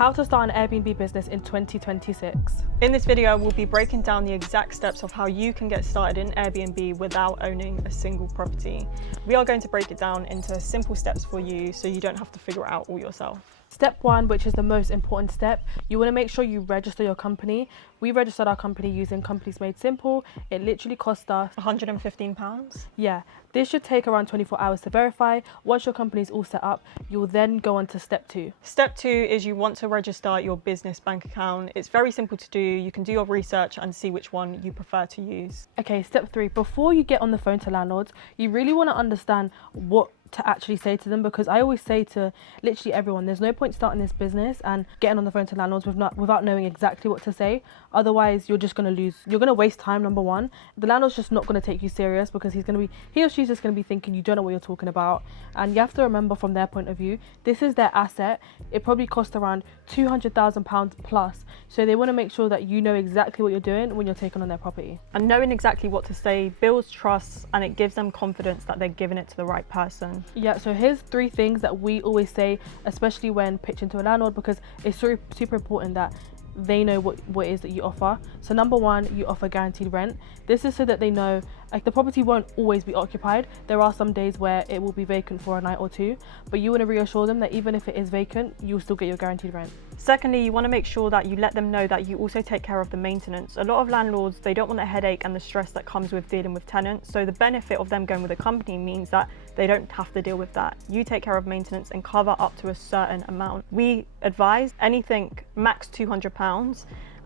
How to start an Airbnb business in 2026. In this video, we'll be breaking down the exact steps of how you can get started in Airbnb without owning a single property. We are going to break it down into simple steps for you so you don't have to figure it out all yourself. Step 1, which is the most important step, you want to make sure you register your company. We registered our company using Companies Made Simple. It literally cost us £115? Yeah, this should take around 24 hours to verify. Once your company is all set up, you'll then go on to step 2. Step 2 is you want to register your business bank account. It's very simple to do. You can do your research and see which one you prefer to use. Okay, step 3, before you get on the phone to landlords, you really want to understand what to actually say to them, because I always say to literally everyone, there's no point starting this business and getting on the phone to landlords without knowing exactly what to say. Otherwise, you're just going to lose. You're going to waste time, number one. The landlord's just not going to take you serious because he or she's just going to be thinking you don't know what you're talking about. And you have to remember, from their point of view, this is their asset. It probably costs around £200,000 plus. So they want to make sure that you know exactly what you're doing when you're taking on their property. And knowing exactly what to say builds trust, and it gives them confidence that they're giving it to the right person. Yeah, so here's 3 things that we always say, especially when pitching to a landlord, because it's super important that they know what it is that you offer. So number 1, you offer guaranteed rent. This is so that they know, like, the property won't always be occupied. There are some days where it will be vacant for a night or two, but you want to reassure them that even if it is vacant, you'll still get your guaranteed rent. Secondly, you want to make sure that you let them know that you also take care of the maintenance. A lot of landlords, they don't want the headache and the stress that comes with dealing with tenants. So the benefit of them going with a company means that they don't have to deal with that. You take care of maintenance and cover up to a certain amount. We advise anything max £200,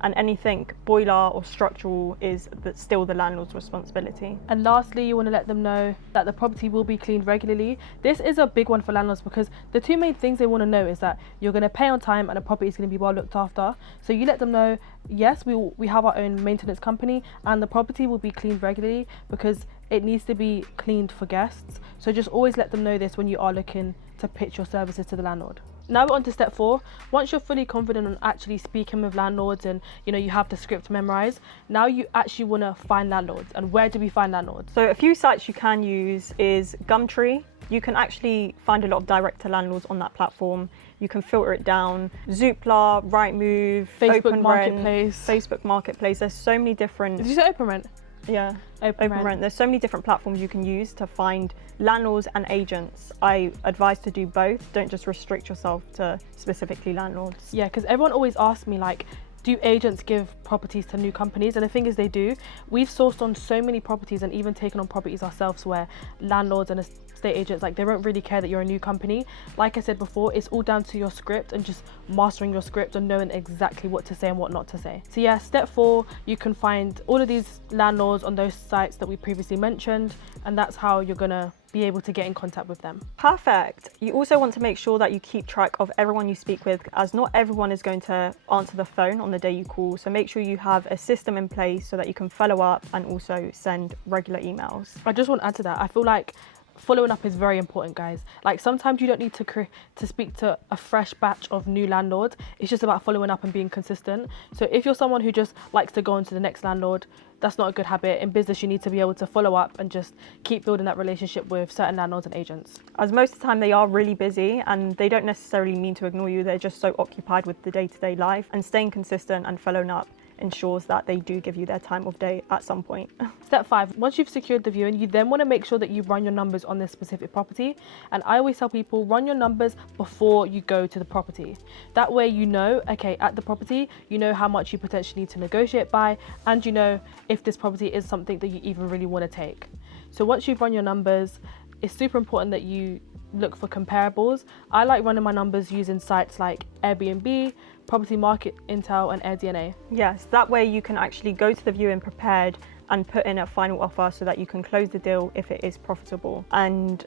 and anything boiler or structural is still the landlord's responsibility. And lastly, you want to let them know that the property will be cleaned regularly. This is a big one for landlords because the 2 main things they want to know is that you're going to pay on time and the property is going to be well looked after. So you let them know, yes, we have our own maintenance company and the property will be cleaned regularly because it needs to be cleaned for guests. So just always let them know this when you are looking to pitch your services to the landlord. Now we're on to step 4. Once you're fully confident on actually speaking with landlords and you have the script memorized, now you actually want to find landlords. And where do we find landlords? So a few sites you can use is Gumtree. You can actually find a lot of direct to landlords on that platform. You can filter it down. Zoopla, Rightmove, Facebook Marketplace. Facebook Marketplace. There's so many different. Did you say Open Rent? Yeah, Open Rent. There's so many different platforms you can use to find landlords and agents. I advise to do both. Don't just restrict yourself to specifically landlords. Yeah, because everyone always asks me, like, do agents give properties to new companies? And the thing is, they do. We've sourced on so many properties and even taken on properties ourselves where landlords and estate agents, like, they won't really care that you're a new company. Like I said before, it's all down to your script and just mastering your script and knowing exactly what to say and what not to say. So yeah, step 4, you can find all of these landlords on those sites that we previously mentioned, and that's how you're gonna be able to get in contact with them. Perfect. You also want to make sure that you keep track of everyone you speak with, as not everyone is going to answer the phone on the day you call. So make sure you have a system in place so that you can follow up and also send regular emails. I just want to add to that, I feel like following up is very important, guys. Like, sometimes you don't need to speak to a fresh batch of new landlords. It's just about following up and being consistent. So if you're someone who just likes to go on to the next landlord, that's not a good habit. In business, you need to be able to follow up and just keep building that relationship with certain landlords and agents. As most of the time they are really busy and they don't necessarily mean to ignore you. They're just so occupied with the day-to-day life, and staying consistent and following up ensures that they do give you their time of day at some point. Step 5, once you've secured the viewing, you then want to make sure that you run your numbers on this specific property. And I always tell people, run your numbers before you go to the property. That way you know, okay, at the property, you know how much you potentially need to negotiate by, and you know if this property is something that you even really want to take. So once you've run your numbers, it's super important that you look for comparables. I like running my numbers using sites like Airbnb, Property Market Intel and AirDNA. Yes, that way you can actually go to the viewing prepared and put in a final offer so that you can close the deal if it is profitable. And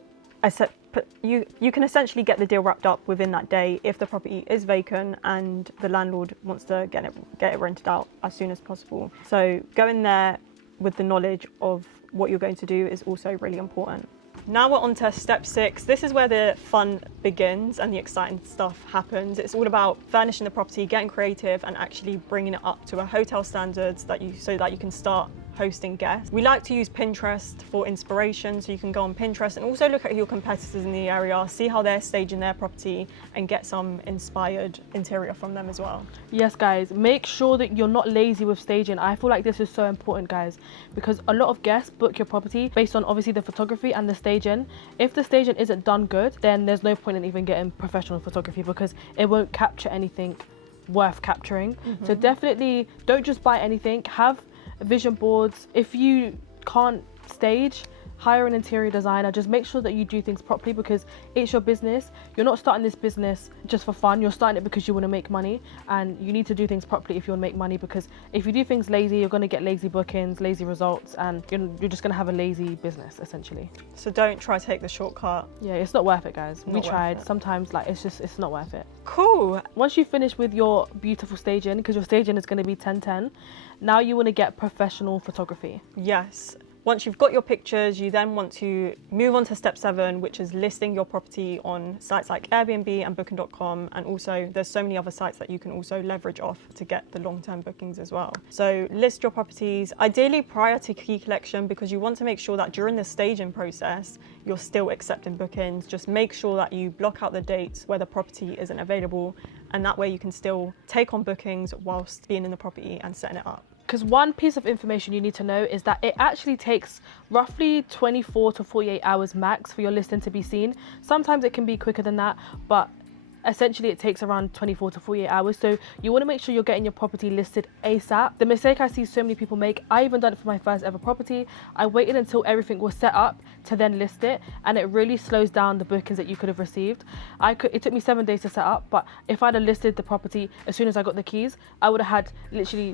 you can essentially get the deal wrapped up within that day if the property is vacant and the landlord wants to get it rented out as soon as possible. So going there with the knowledge of what you're going to do is also really important. Now we're on to step 6. This is where the fun begins and the exciting stuff happens. It's all about furnishing the property, getting creative and actually bringing it up to a hotel standards so that you can start hosting guests. We like to use Pinterest for inspiration, so you can go on Pinterest and also look at your competitors in the area, see how they're staging their property and get some inspired interior from them as well. Yes, guys, make sure that you're not lazy with staging. I feel like this is so important, guys, because a lot of guests book your property based on obviously the photography and the staging. If the staging isn't done good, then there's no point in even getting professional photography because it won't capture anything worth capturing. So definitely don't just buy anything. Have vision boards. If you can't stage, hire an interior designer. Just make sure that you do things properly because it's your business. You're not starting this business just for fun. You're starting it because you want to make money, and you need to do things properly if you want to make money, because if you do things lazy, you're going to get lazy bookings, lazy results, and you're just going to have a lazy business essentially. So don't try to take the shortcut. Yeah, it's not worth it, guys. Not We worth tried. it. Sometimes it's not worth it. Cool. Once you finish with your beautiful staging, because your staging is going to be 10-10, now you want to get professional photography. Yes. Once you've got your pictures, you then want to move on to step 7, which is listing your property on sites like Airbnb and booking.com. And also there's so many other sites that you can also leverage off to get the long-term bookings as well. So list your properties, ideally prior to key collection, because you want to make sure that during the staging process, you're still accepting bookings. Just make sure that you block out the dates where the property isn't available. And that way you can still take on bookings whilst being in the property and setting it up. Because one piece of information you need to know is that it actually takes roughly 24 to 48 hours max for your listing to be seen. Sometimes it can be quicker than that, but essentially it takes around 24 to 48 hours. So you want to make sure you're getting your property listed ASAP. The mistake I see so many people make, I even done it for my first ever property. I waited until everything was set up to then list it, and it really slows down the bookings that you could have received. It took me 7 days to set up, but if I'd have listed the property as soon as I got the keys, I would have had literally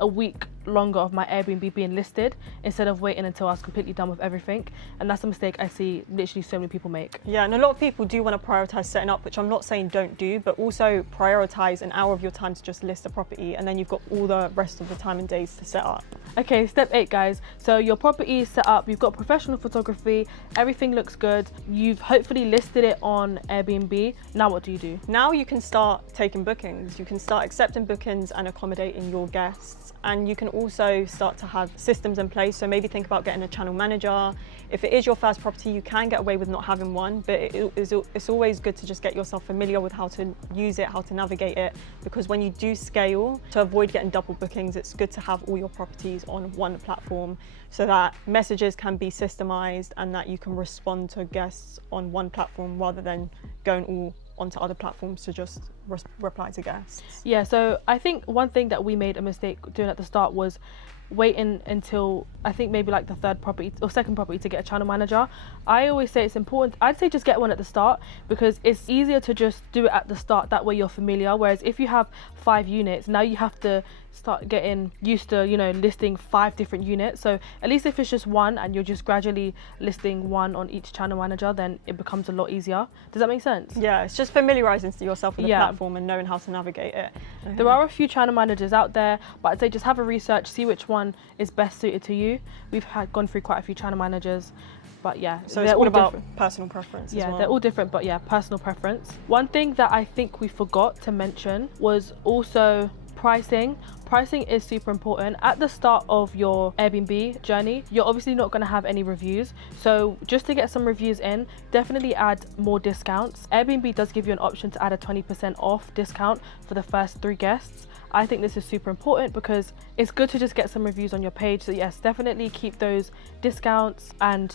a week longer of my Airbnb being listed instead of waiting until I was completely done with everything. And that's a mistake I see literally so many people make. Yeah, and a lot of people do want to prioritize setting up, which I'm not saying don't do, but also prioritize an hour of your time to just list a property, and then you've got all the rest of the time and days to set up. Okay, step 8, guys. So your property is set up, you've got professional photography, everything looks good, you've hopefully listed it on Airbnb. Now what do you do? Now you can start taking bookings. You can start accepting bookings and accommodating your guests. And you can also start to have systems in place. So maybe think about getting a channel manager. If it is your first property, you can get away with not having one, but it's always good to just get yourself familiar with how to use it, how to navigate it, because when you do scale, to avoid getting double bookings, it's good to have all your properties on one platform so that messages can be systemized and that you can respond to guests on one platform rather than going all onto other platforms to just reply to guests. Yeah, so I think one thing that we made a mistake doing at the start was waiting until I think maybe like the third property or second property to get a channel manager. I always say it's important, I'd say just get one at the start, because it's easier to just do it at the start, that way you're familiar. Whereas if you have 5 units, now you have to start getting used to, you know, listing 5 different units. So at least if it's just one and you're just gradually listing one on each channel manager, then it becomes a lot easier. Does that make sense? Yeah, it's just familiarizing yourself with the platform and knowing how to navigate it. There are a few channel managers out there, but I'd say just have a research, see which one is best suited to you. We've gone through quite a few channel managers, but yeah, so it's all about personal preference. Yeah, as well. They're all different, but yeah, personal preference. One thing that I think we forgot to mention was also pricing. Pricing is super important. At the start of your Airbnb journey, you're obviously not going to have any reviews. So just to get some reviews in, definitely add more discounts. Airbnb does give you an option to add a 20% off discount for the first 3 guests. I think this is super important because it's good to just get some reviews on your page. So yes, definitely keep those discounts and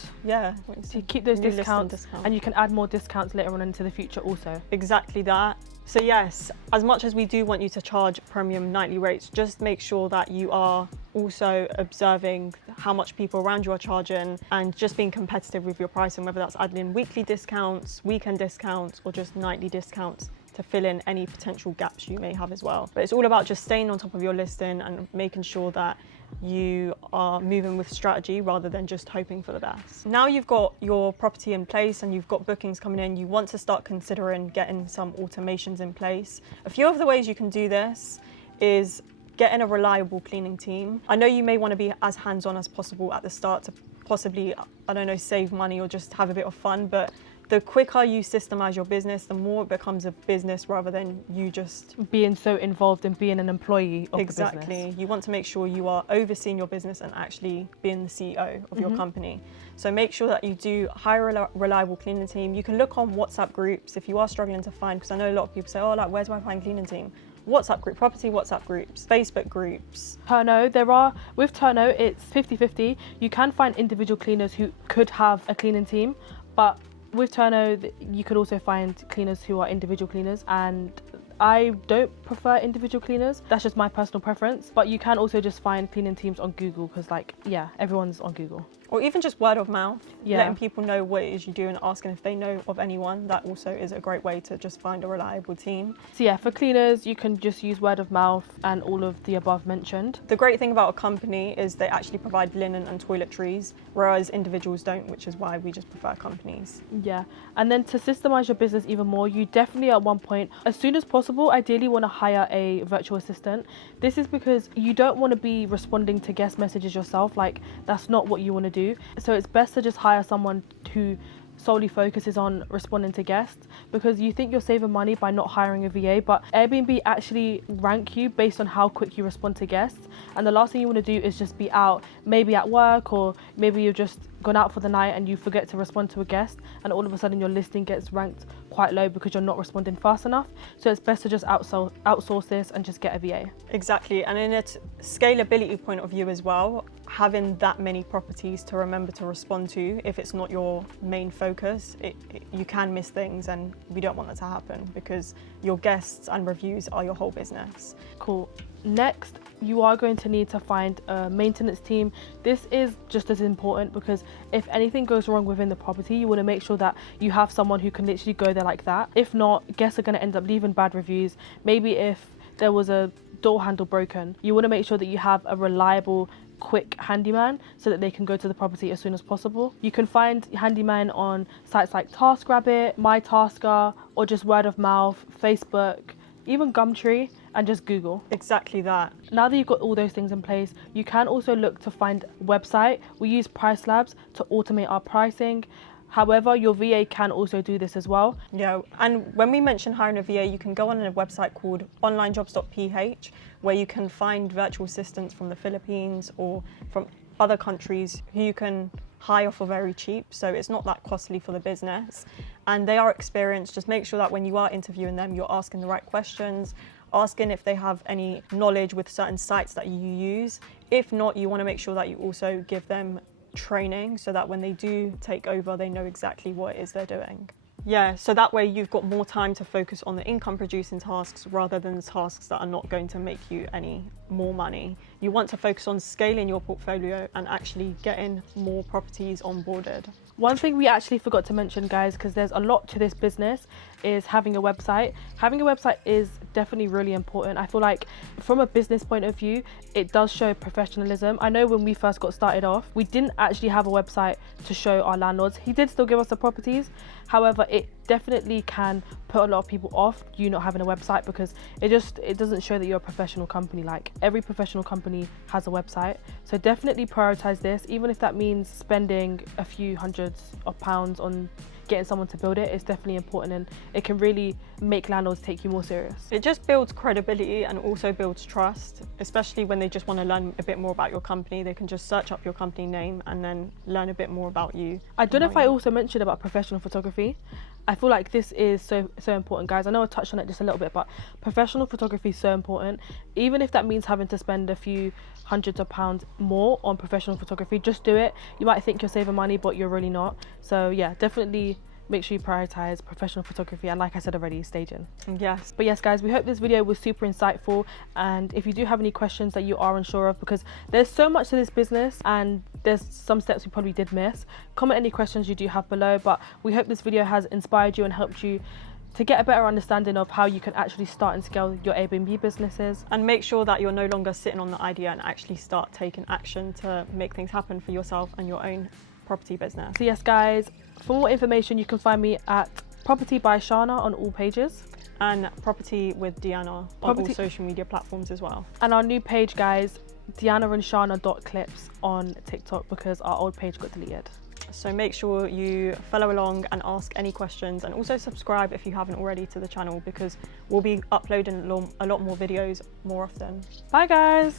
keep those discounts, and you can add more discounts later on into the future also. Exactly that. So yes, as much as we do want you to charge premium nightly rates, just make sure that you are also observing how much people around you are charging and just being competitive with your pricing, whether that's adding in weekly discounts, weekend discounts, or just nightly discounts to fill in any potential gaps you may have as well. But it's all about just staying on top of your listing and making sure that you are moving with strategy rather than just hoping for the best. Now you've got your property in place and you've got bookings coming in, you want to start considering getting some automations in place. A few of the ways you can do this is getting a reliable cleaning team. I know you may want to be as hands-on as possible at the start to possibly, I don't know, save money or just have a bit of fun, but The quicker you systemize your business, the more it becomes a business rather than you just being so involved in being an employee of the business. Exactly. You want to make sure you are overseeing your business and actually being the CEO of your company. So make sure that you do hire a reliable cleaning team. You can look on WhatsApp groups if you are struggling to find, because I know a lot of people say, oh, like, where do I find cleaning team? WhatsApp group, property WhatsApp groups, Facebook groups. Turno, with Turno, it's 50-50. You can find individual cleaners who could have a cleaning team, but with Turno, you could also find cleaners who are individual cleaners, and I don't prefer individual cleaners. That's just my personal preference. But you can also just find cleaning teams on Google, because like, yeah, everyone's on Google. Or even just word of mouth, Yeah. letting people know what it is you do and asking if they know of anyone. That also is a great way to just find a reliable team. So yeah, for cleaners, you can just use word of mouth and all of the above mentioned. The great thing about a company is they actually provide linen and toiletries, whereas individuals don't, which is why we just prefer companies. Yeah, and then to systemize your business even more, you definitely at one point, as soon as possible, ideally want to hire a virtual assistant. This is because you don't want to be responding to guest messages yourself. Like, that's not what you want to do. So it's best to just hire someone who solely focuses on responding to guests, because you think you're saving money by not hiring a VA, but Airbnb actually rank you based on how quick you respond to guests, and the last thing you want to do is just be out, maybe at work, or maybe you've just gone out for the night and you forget to respond to a guest, and all of a sudden your listing gets ranked quite low because you're not responding fast enough. So it's best to just outsource this and just get a VA. Exactly, and in a scalability point of view as well, having that many properties to remember to respond to, if it's not your main focus, you can miss things, and we don't want that to happen because your guests and reviews are your whole business. Cool. Next, you are going to need to find a maintenance team. This is just as important, because if anything goes wrong within the property, you want to make sure that you have someone who can literally go there like that. If not, guests are going to end up leaving bad reviews. Maybe if there was a door handle broken, you want to make sure that you have a reliable, quick handyman so that they can go to the property as soon as possible. You can find handyman on sites like TaskRabbit, MyTasker, or just word of mouth, Facebook, even Gumtree, and just Google. Exactly that. Now that you've got all those things in place, you can also look to find a website. We use Price Labs to automate our pricing. However, your VA can also do this as well. Yeah, and when we mention hiring a VA, you can go on a website called onlinejobs.ph, where you can find virtual assistants from the Philippines or from other countries who you can hire for very cheap, so it's not that costly for the business. And they are experienced. Just make sure that when you are interviewing them, you're asking the right questions, asking if they have any knowledge with certain sites that you use. If not, you want to make sure that you also give them training so that when they do take over, they know exactly what it is they're doing. Yeah, so that way you've got more time to focus on the income producing tasks rather than the tasks that are not going to make you any more money. You want to focus on scaling your portfolio and actually getting more properties onboarded. One thing we actually forgot to mention, guys, because there's a lot to this business, is having a website. Having a website is definitely really important. I feel like from a business point of view, it does show professionalism. I know when we first got started off, we didn't actually have a website to show our landlords. He did still give us the properties. However, it definitely can put a lot of people off you not having a website, because it doesn't show that you're a professional company. Like, every professional company has a website. So definitely prioritize this, even if that means spending a few hundreds of pounds on getting someone to build it. It's definitely important, and it can really make landlords take you more serious. It just builds credibility and also builds trust, especially when they just want to learn a bit more about your company. They can just search up your company name and then learn a bit more about you. I don't know if I also mentioned about professional photography. I feel like this is so important, guys. I know I touched on it just a little bit, but professional photography is so important. Even if that means having to spend a few hundreds of pounds more on professional photography, just do it. You might think you're saving money, but you're really not. So yeah, definitely make sure you prioritize professional photography, and like I said already, staging. Yes. But yes, guys, we hope this video was super insightful, and if you do have any questions that you are unsure of, because there's so much to this business and there's some steps we probably did miss, comment any questions you do have below. But we hope this video has inspired you and helped you to get a better understanding of how you can actually start and scale your Airbnb businesses. And make sure that you're no longer sitting on the idea and actually start taking action to make things happen for yourself and your own property business. So yes, guys, for more information you can find me at Propertybyshanna on all pages, and Propertywithdeana on all social media platforms as well. And our new page, guys, DianaandShana.clips on TikTok, because our old page got deleted. So make sure you follow along and ask any questions, and also subscribe if you haven't already to the channel, because we'll be uploading a lot more videos more often. Bye guys.